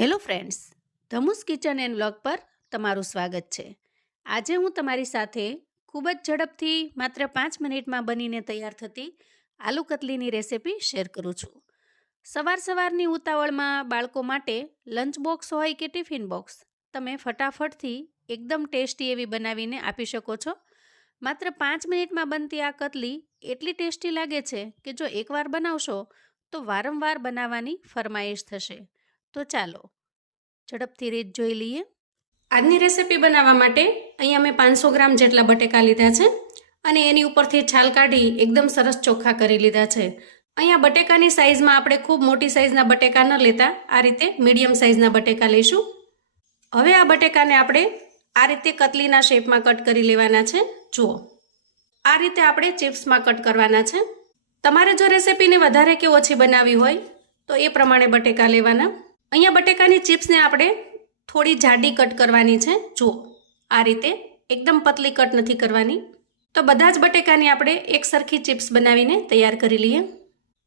Hello friends, ધમુસ kitchen and vlog પર તમારું સ્વાગત છે। આજે હું તમારી સાથે ખૂબ જ ઝડપથી માત્ર 5 મિનિટમાં બનીને તૈયાર થતી આલુ કતલીની રેસિપી શેર કરું છું। સવારની ઉતાવળમાં બાળકો માટે લંચ બોક્સ હોય કે ટિફિન બોક્સ તમે ફટાફટથી એકદમ ટેસ્ટી એવી બનાવીને આપી શકો છો। માત્ર 5 મિનિટમાં બનતી આ કતલી એટલી ટેસ્ટી લાગે છે કે જો એકવાર બનાવશો તો વારંવાર બનાવવાની ફરમાઈશ થશે। તો ચાલો ઝડપથી રીત જોઈ લઈએ। આજની રેસિપી બનાવવા માટે અહીંયા મેં 500 ગ્રામ જેટલા બટેકા લીધા છે અને એની ઉપરથી છાલ કાઢી એકદમ સરસ ચોખ્ખા કરી લીધા છે। અહીંયા બટેકાની સાઈઝમાં આપણે ખૂબ મોટી સાઈઝના બટેકા ન લેતા આ રીતે મીડિયમ સાઈઝના બટેકા લઈશું। હવે આ બટેકાને આપણે આ રીતે કતલીના શેપમાં કટ કરી લેવાના છે। જુઓ, આ રીતે આપણે ચિપ્સમાં કટ કરવાના છે। તમારે જો રેસિપીને વધારે કે ઓછી બનાવવી હોય તો એ પ્રમાણે બટેકા લેવાના। અહીંયા બટેકાની ચિપ્સને આપણે થોડી જાડી કટ કરવાની છે। જુઓ, આ રીતે એકદમ પતલી કટ નથી કરવાની। તો બધા જ બટેકાની આપણે એક સરખી ચિપ્સ બનાવીને તૈયાર કરી લઈએ।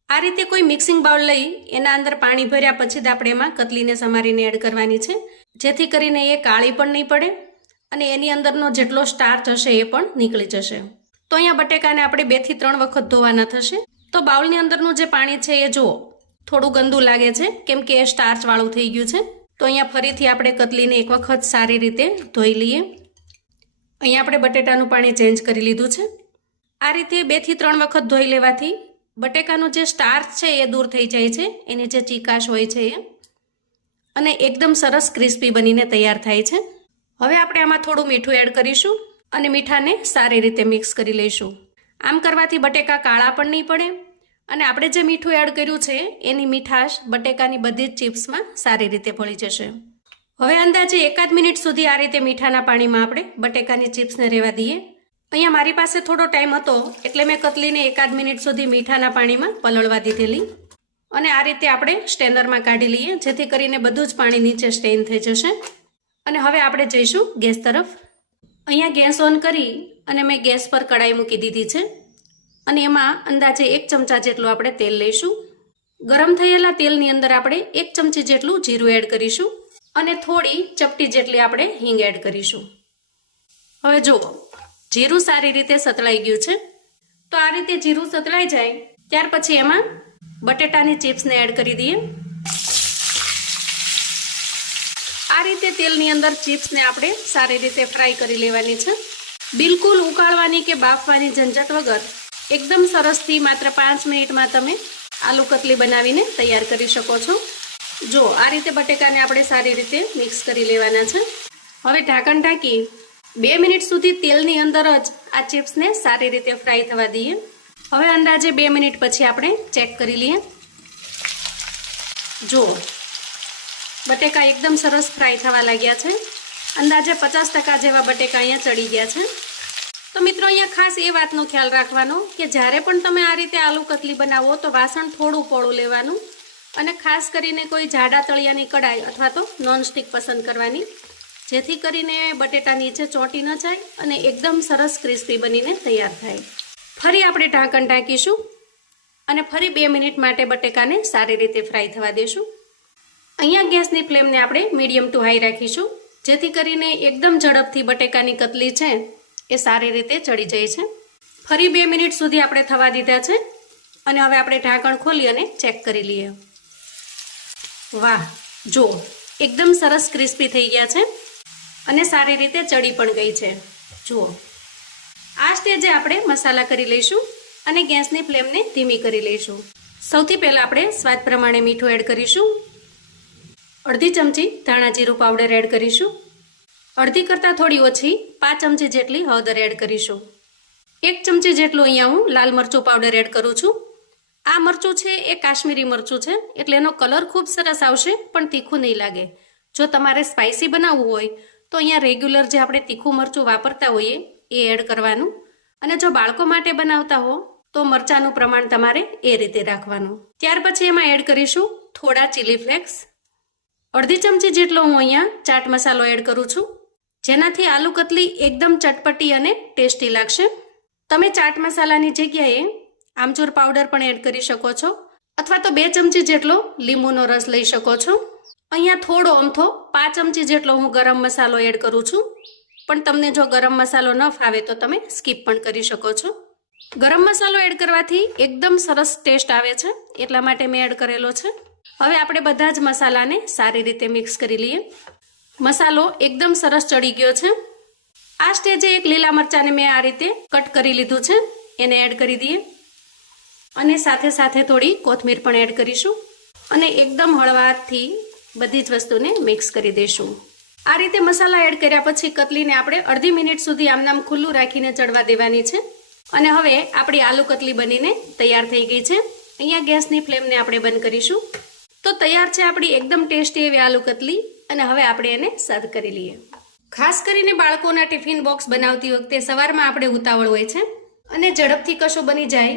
આ રીતે કોઈ મિક્સિંગ બાઉલ લઈ એના અંદર પાણી ભર્યા પછી જ આપણે એમાં કતલીને સમારીને એડ કરવાની છે, જેથી કરીને એ કાળી પણ નહીં પડે અને એની અંદરનો જેટલો સ્ટાર્ચ હશે એ પણ નીકળી જશે। તો અહીંયા બટેકાને આપણે 2 થી 3 વખત ધોવાના થશે। તો બાઉલની અંદરનું જે પાણી છે એ જુઓ થોડું ગંદુ લાગે છે કેમ કે એ સ્ટાર્ચ વાળું થઈ ગયું છે। તો અહીંયા ફરીથી આપણે કતલીને એક વખત સારી રીતે ધોઈ લઈએ। અહીંયા આપણે બટેટાનું પાણી ચેન્જ કરી લીધું છે। આ રીતે 2 થી 3 વખત ધોઈ લેવાથી બટેકાનું જે સ્ટાર્ચ છે એ દૂર થઈ જાય છે, એની જે ચીકાશ હોય છે એ, અને એકદમ સરસ ક્રિસ્પી બનીને તૈયાર થાય છે। હવે આપણે આમાં થોડું મીઠું એડ કરીશું અને મીઠાને સારી રીતે મિક્સ કરી લઈશું। આમ કરવાથી બટેકા કાળા પણ નહીં પડે અને આપણે જે મીઠું એડ કર્યું છે એની મીઠાશ બટેકાની બધી જ ચિપ્સમાં સારી રીતે ભળી જશે। હવે અંદાજે 1 મિનિટ સુધી આ રીતે મીઠાના પાણીમાં આપણે બટેકાની ચિપ્સને રહેવા દઈએ। અહીંયા મારી પાસે થોડો ટાઈમ હતો એટલે મેં કતલીને 1 મિનિટ સુધી મીઠાના પાણીમાં પલળવા દીધેલી અને આ રીતે આપણે સ્ટેનરમાં કાઢી લઈએ, જેથી કરીને બધું જ પાણી નીચે સ્ટેન થઈ જશે। અને હવે આપણે જઈશું ગેસ તરફ। અહીંયા ગેસ ઓન કરી અને મેં ગેસ પર કડાઈ મૂકી દીધી છે અને એમાં અંદાજે 1 ચમચા જેટલું આપણે તેલ લઈશું। ગરમ થયેલા તેલની અંદર આપણે 1 ચમચી જેટલું જીરું એડ કરીશું અને થોડી ચપટી જેટલી આપણે હિંગ એડ કરીશું। હવે જુઓ, જીરું સારી રીતે સતળાઈ ગયું છે। તો આ રીતે જીરું સતળાઈ જાય ત્યાર પછી એમાં બટેટાની ચિપ્સને એડ કરી દઈએ। આ રીતે તેલની અંદર ચિપ્સને આપણે સારી રીતે ફ્રાય કરી લેવાની છે। બિલકુલ ઉકાળવાની કે બાફવાની ઝંઝટ વગર એકદમ સરસથી માત્ર 5 મિનિટમાં તમે આલુ કતલી બનાવીને તૈયાર કરી શકો છો। જો આ રીતે બટેકાને આપણે સારી રીતે મિક્સ કરી લેવાના છે। હવે ઢાંકણ ઢાંકી 2 મિનિટ સુધી તેલની અંદર જ આ ચિપ્સને સારી રીતે ફ્રાય થવા દઈએ। હવે અંદાજે 2 મિનિટ પછી આપણે ચેક કરી લઈએ। જુઓ, બટેકા એકદમ સરસ ફ્રાય થવા લાગ્યા છે। અંદાજે 50% જેવા બટેકા અહીંયા ચડી ગયા છે। તો મિત્રો અહીંયા ખાસ એ વાતનો ખ્યાલ રાખવાનો કે જ્યારે પણ તમે આ રીતે આલુ કતલી બનાવો તો વાસણ થોડું પોળું લેવાનું અને ખાસ કરીને કોઈ જાડા તળિયાની કડાઈ અથવા તો નોનસ્ટિક પસંદ કરવાની, જેથી કરીને બટેટા નીચે ચોંટી ન જાય અને એકદમ સરસ ક્રિસ્પી બનીને તૈયાર થાય। ફરી આપણે ઢાંકણ ઢાંકીશું અને ફરી 2 મિનિટ માટે બટેકાને સારી રીતે ફ્રાય થવા દઈશું। અહીંયા ગેસની ફ્લેમને આપણે મીડિયમ ટુ હાઈ રાખીશું, જેથી કરીને એકદમ ઝડપથી બટેકાની કતલી છે એ સારી રીતે ચડી જાય છે। ફરી 2 મિનિટ સુધી આપણે થવા દીધા છે અને હવે આપણે ઢાંકણ ખોલી અને ચેક કરી લઈએ। વાહ, જો એકદમ સરસ ક્રિસ્પી થઈ ગયા છે અને સારી રીતે ચડી પણ ગઈ છે। જુઓ, આ સ્ટેજે આપણે મસાલા કરી લઈશું અને ગેસની ફ્લેમને ધીમી કરી લઈશું। સૌથી પહેલાં આપણે સ્વાદ પ્રમાણે મીઠું એડ કરીશું, અડધી ચમચી ધાણા જીરું પાવડર એડ કરીશું, અડધી કરતાં થોડી ઓછી 5 ચમચી જેટલી હળદર એડ કરીશું, 1 ચમચી જેટલું અહીંયા હું લાલ મરચું પાવડર એડ કરું છું। આ મરચું છે એ કાશ્મીરી મરચું છે એટલે એનો કલર ખૂબ સરસ આવશે પણ તીખું નહીં લાગે। જો તમારે સ્પાઇસી બનાવવું હોય તો અહીંયા રેગ્યુલર જે આપણે તીખું મરચું વાપરતા હોઈએ એ એડ કરવાનું, અને જો બાળકો માટે બનાવતા હો તો મરચાંનું પ્રમાણ તમારે એ રીતે રાખવાનું। ત્યાર પછી એમાં એડ કરીશું થોડા ચીલી ફ્લેક્સ, અડધી ચમચી જેટલો હું અહીંયા ચાટ મસાલો એડ કરું છું, જેનાથી આલુ કતલી એકદમ ચટપટી અને ટેસ્ટી લાગશે। તમે ચાટ મસાલાની જગ્યાએ આમચૂર પાવડર પણ એડ કરી શકો છો અથવા તો 2 ચમચી જેટલો લીંબુનો રસ લઈ શકો છો અહીંયા થોડો અમથો 5 ચમચી જેટલો હું ગરમ મસાલો એડ કરું છું, પણ તમને જો ગરમ મસાલો ન ફાવે તો તમે સ્કીપ પણ કરી શકો છો. ગરમ મસાલો એડ કરવાથી એકદમ સરસ ટેસ્ટ આવે છે, એટલા માટે મેં એડ કરેલો છે. હવે આપણે બધા જ મસાલાને સારી રીતે મિક્સ કરી લઈએ. મસાલો એકદમ સરસ ચડી ગયો છે. આ સ્ટેજે એક લીલા મરચાંને મેં આ રીતે કટ કરી લીધું છે, એને એડ કરી દઈએ અને સાથે સાથે થોડી કોથમીર પણ એડ કરીશું અને એકદમ હળવાથી બધી જ વસ્તુને મિક્સ કરી દઈશું. આ રીતે મસાલા એડ કર્યા પછી કતલીને આપણે અડધી મિનિટ સુધી આમનામ ખુલ્લું રાખીને ચડવા દેવાની છે. અને હવે આપણી આલુ કતલી બનીને તૈયાર થઈ ગઈ છે. અહીંયા ગેસની ફ્લેમને આપણે બંધ કરીશું. તો તૈયાર છે આપણી એકદમ ટેસ્ટી એવી આલુ કતલી અને હવે આપણે એને સર્વ કરી લઈએ. ખાસ કરીને બાળકોના ટિફિન બોક્સ બનાવતી વખતે સવારમાં આપણે ઉતાવળ હોય છે અને ઝડપથી કશું બની જાય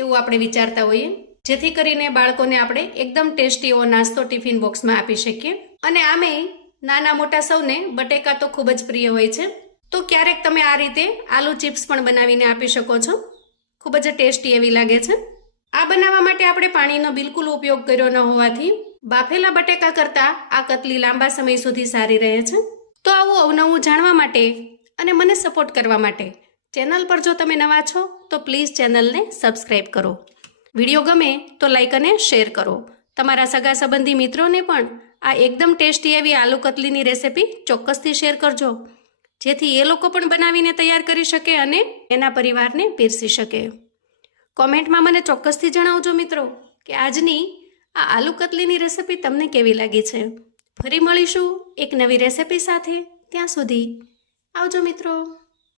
એવું આપણે વિચારતા હોઈએ, જેથી કરીને બાળકોને આપણે એકદમ ટેસ્ટી એવો નાસ્તો ટિફિન બોક્સમાં આપી શકીએ. અને આમેય નાના મોટા સૌને બટેકા તો ખૂબ જ પ્રિય હોય છે, તો ક્યારેક તમે આ રીતે આલુ ચિપ્સ પણ બનાવીને આપી શકો છો. ખૂબ જ ટેસ્ટી એવી લાગે છે. આ બનાવવા માટે આપણે પાણીનો બિલકુલ ઉપયોગ કર્યો ન હોવાથી બાફેલા બટેકા કરતાં આ કતલી લાંબા સમય સુધી સારી રહે છે. તો આવું અવનવું જાણવા માટે અને મને સપોર્ટ કરવા માટે ચેનલ પર જો તમે નવા છો તો પ્લીઝ ચેનલને સબસ્ક્રાઈબ કરો. વિડીયો ગમે તો લાઈક અને શેર કરો. તમારા સગા સંબંધી મિત્રોને પણ આ એકદમ ટેસ્ટી એવી આલુ કતલીની રેસિપી ચોક્કસથી શેર કરજો, જેથી એ લોકો પણ બનાવીને તૈયાર કરી શકે અને એના પરિવારને પીરસી શકે. કોમેન્ટમાં મને ચોક્કસથી જણાવજો મિત્રો કે આજની આ આલુ કતલીની રેસિપી તમને કેવી લાગી છે. ફરી મળીશું એક નવી રેસિપી સાથે. ત્યાં સુધી આવજો મિત્રો.